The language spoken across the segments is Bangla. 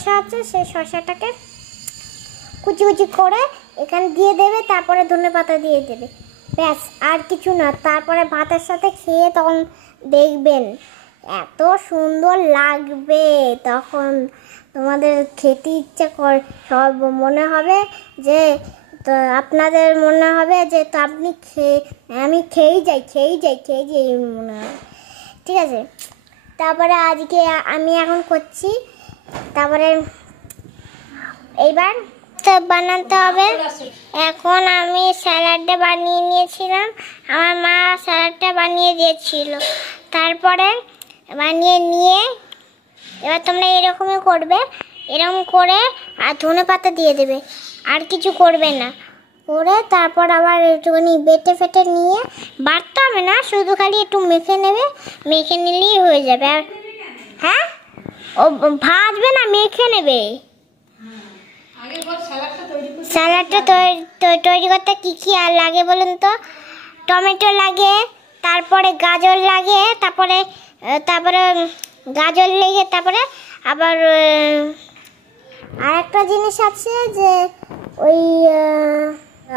শসা আছে সেই শসাটাকে কুচি কুচি করে এখানে দিয়ে দেবে, তারপরে ধনেপাতা দিয়ে দেবে, ব্যাস আর কিছু না। তারপরে ভাতের সাথে খেয়ে তখন দেখবেন এত সুন্দর লাগবে, তখন তোমাদের খেতে ইচ্ছা কর, সব মনে হবে যে তো আপনাদের মনে হবে যে তো আপনি আমি খেয়েই যাই মনে হয়, ঠিক আছে। তারপরে আজকে আমি এখন করছি, তারপরে এইবার তো বানাতে হবে। এখন আমি স্যালাডটা বানিয়ে নিয়েছিলাম, আমার মা স্যালাডটা বানিয়ে দিয়েছিল, তারপরে বানিয়ে নিয়ে এবার তোমরা এরকমই করবে, এরকম করে আর ধনেপাতা দিয়ে দেবে, আর কিছু করবে না, করে তারপর আবার একটুখানি বেটে ফেটে নিয়ে, বাটতে হবে না, শুধু খালি একটু মেখে নেবে, মেখে নিলেই হয়ে যাবে। আর হ্যাঁ, ও ভাজবে না, মেখে নেবে। স্যালাডটা তৈরি করতে কী কী আর লাগে বলুন তো? টমেটো লাগে, তারপরে গাজর লাগে, তারপরে গাজর লেগে, তারপরে আবার আরেকটা জিনিস আছে যে ওই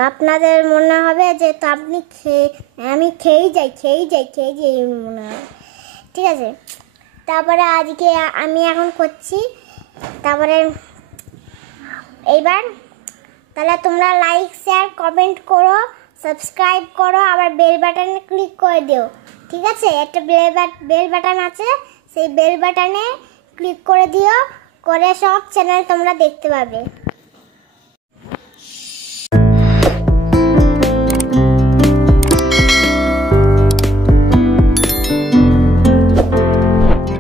আপনাদের মনে হবে যে তো আপনি আমি খেয়েই যাই মনে হয়, ঠিক আছে। তারপরে আজকে আমি এখন করছি, তারপরে এইবার তাহলে তোমরা লাইক শেয়ার কমেন্ট করো, সাবস্ক্রাইব করো, আবার বেল বাটনে ক্লিক করে দিও, ঠিক আছে। একটা বেল বাটন আছে, সেই বেল বাটনে ক্লিক করে দিও, করে সব চ্যানেল তোমরা দেখতে পাবে।